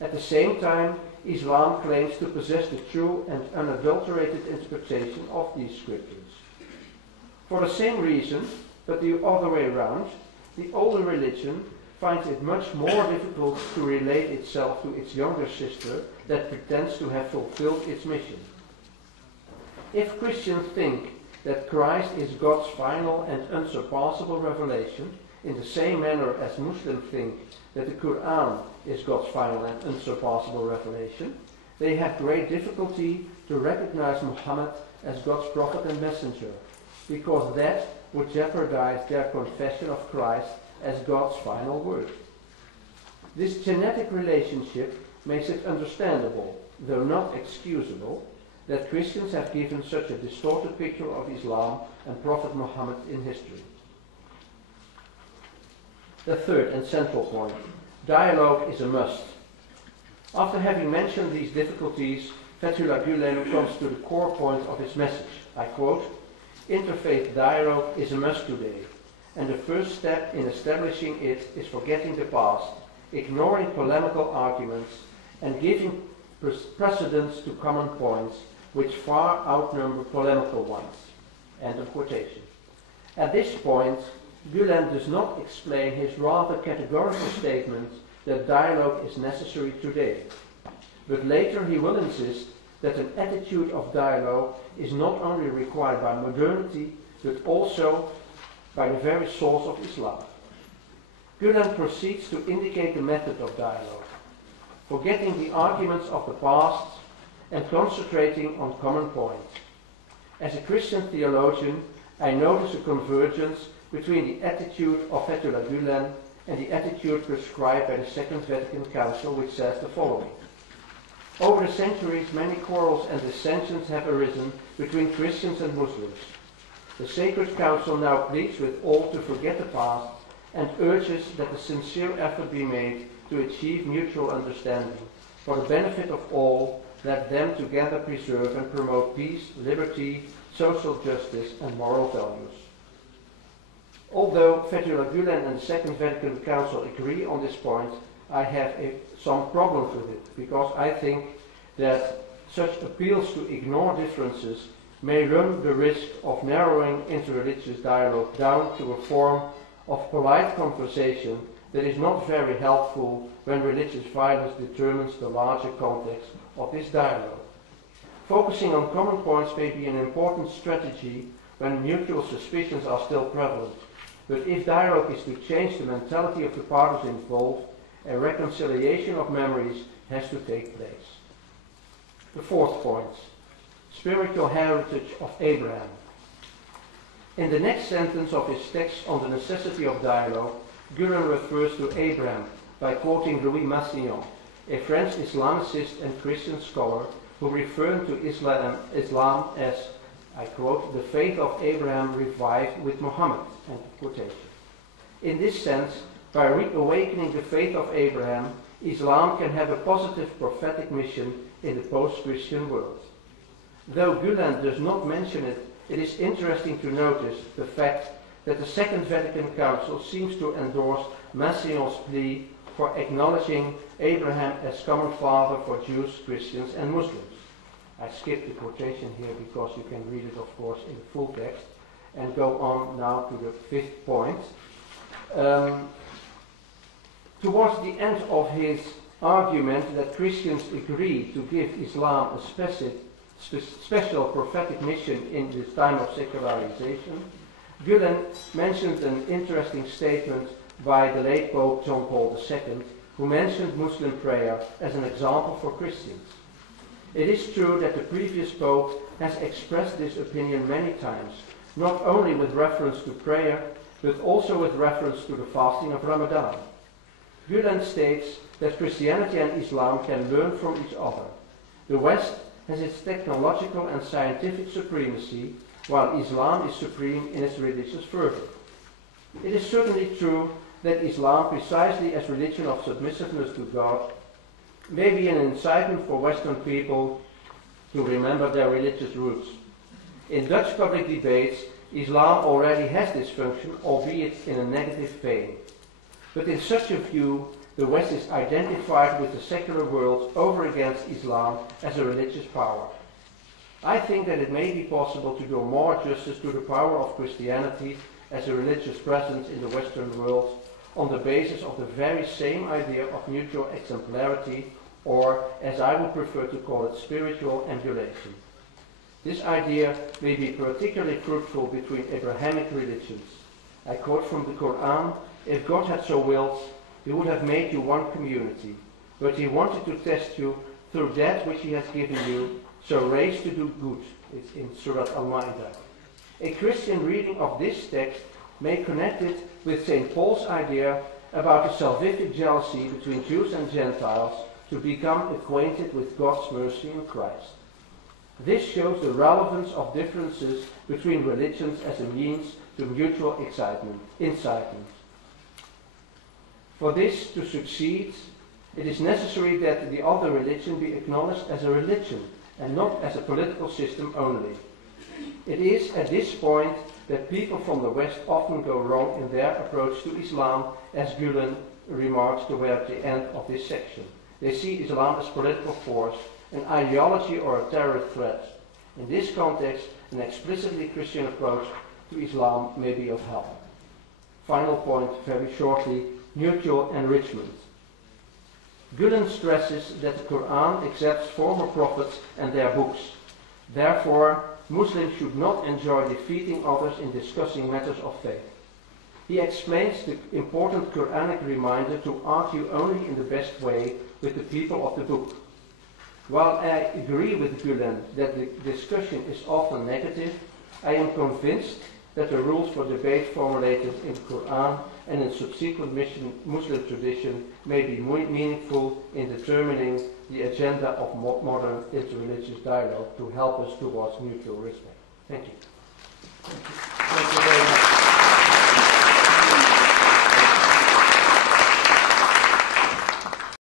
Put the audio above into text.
At the same time, Islam claims to possess the true and unadulterated interpretation of these scriptures. For the same reason, but the other way around, the older religion finds it much more difficult to relate itself to its younger sister that pretends to have fulfilled its mission. If Christians think that Christ is God's final and unsurpassable revelation, in the same manner as Muslims think that the Quran is God's final and unsurpassable revelation, they have great difficulty to recognize Muhammad as God's prophet and messenger, because that would jeopardize their confession of Christ as God's final word. This genetic relationship makes it understandable, though not excusable, that Christians have given such a distorted picture of Islam and Prophet Muhammad in history. The third and central point, dialogue is a must. After having mentioned these difficulties, Fethullah Gülen comes to the core point of his message. I quote, "Interfaith dialogue is a must today, and the first step in establishing it is forgetting the past, ignoring polemical arguments, and giving precedence to common points which far outnumber polemical ones." End of quotation. At this point, Gülen does not explain his rather categorical statement that dialogue is necessary today. But later he will insist that an attitude of dialogue is not only required by modernity, but also by the very source of Islam. Gülen proceeds to indicate the method of dialogue, forgetting the arguments of the past and concentrating on common points. As a Christian theologian, I notice a convergence between the attitude of Fethullah Gülen and the attitude prescribed by the Second Vatican Council, which says the following. Over the centuries, many quarrels and dissensions have arisen between Christians and Muslims. The Sacred Council now pleads with all to forget the past and urges that a sincere effort be made to achieve mutual understanding. For the benefit of all, let them together preserve and promote peace, liberty, social justice, and moral values. Although Fethullah Gülen and the Second Vatican Council agree on this point, I have some problems with it, because I think that such appeals to ignore differences may run the risk of narrowing interreligious dialogue down to a form of polite conversation that is not very helpful when religious violence determines the larger context of this dialogue. Focusing on common points may be an important strategy when mutual suspicions are still prevalent. But if dialogue is to change the mentality of the parties involved, a reconciliation of memories has to take place. The fourth point, spiritual heritage of Abraham. In the next sentence of his text on the necessity of dialogue, Gülen refers to Abraham by quoting Louis Massignon, a French Islamicist and Christian scholar who referred to Islam as, I quote, "the faith of Abraham revived with Muhammad." End of quotation. In this sense, by reawakening the faith of Abraham, Islam can have a positive prophetic mission in the post-Christian world. Though Gülen does not mention it, it is interesting to notice the fact that the Second Vatican Council seems to endorse Massignon's plea for acknowledging Abraham as common father for Jews, Christians, and Muslims. I skipped the quotation here because you can read it, of course, in the full text, and go on now to the fifth point. Towards the end of his argument that Christians agree to give Islam a special prophetic mission in this time of secularization, Gülen mentioned an interesting statement by the late Pope John Paul II, who mentioned Muslim prayer as an example for Christians. It is true that the previous Pope has expressed this opinion many times, not only with reference to prayer, but also with reference to the fasting of Ramadan. Gülen states that Christianity and Islam can learn from each other. The West has its technological and scientific supremacy, while Islam is supreme in its religious fervor. It is certainly true that Islam, precisely as religion of submissiveness to God, may be an incitement for Western people to remember their religious roots. In Dutch public debates, Islam already has this function, albeit in a negative vein. But in such a view, the West is identified with the secular world over against Islam as a religious power. I think that it may be possible to do more justice to the power of Christianity as a religious presence in the Western world on the basis of the very same idea of mutual exemplarity, or, as I would prefer to call it, spiritual emulation. This idea may be particularly fruitful between Abrahamic religions. I quote from the Quran, "If God had so willed, He would have made you one community, but He wanted to test you through that which He has given you, so raise to do good." It's in Surah Al-Ma'idah. A Christian reading of this text may connect it with St. Paul's idea about the salvific jealousy between Jews and Gentiles to become acquainted with God's mercy in Christ. This shows the relevance of differences between religions as a means to mutual incitement. For this to succeed, it is necessary that the other religion be acknowledged as a religion and not as a political system only. It is at this point that people from the West often go wrong in their approach to Islam, as Gülen remarks toward the end of this section. They see Islam as political force, an ideology or a terror threat. In this context, an explicitly Christian approach to Islam may be of help. Final point, very shortly, mutual enrichment. Gülen stresses that the Quran accepts former prophets and their books. Therefore, Muslims should not enjoy defeating others in discussing matters of faith. He explains the important Quranic reminder to argue only in the best way with the people of the book. While I agree with Gülen that the discussion is often negative, I am convinced that the rules for debate formulated in the Quran and in subsequent Muslim tradition may be meaningful in determining the agenda of modern interreligious dialogue to help us towards mutual respect. Thank you.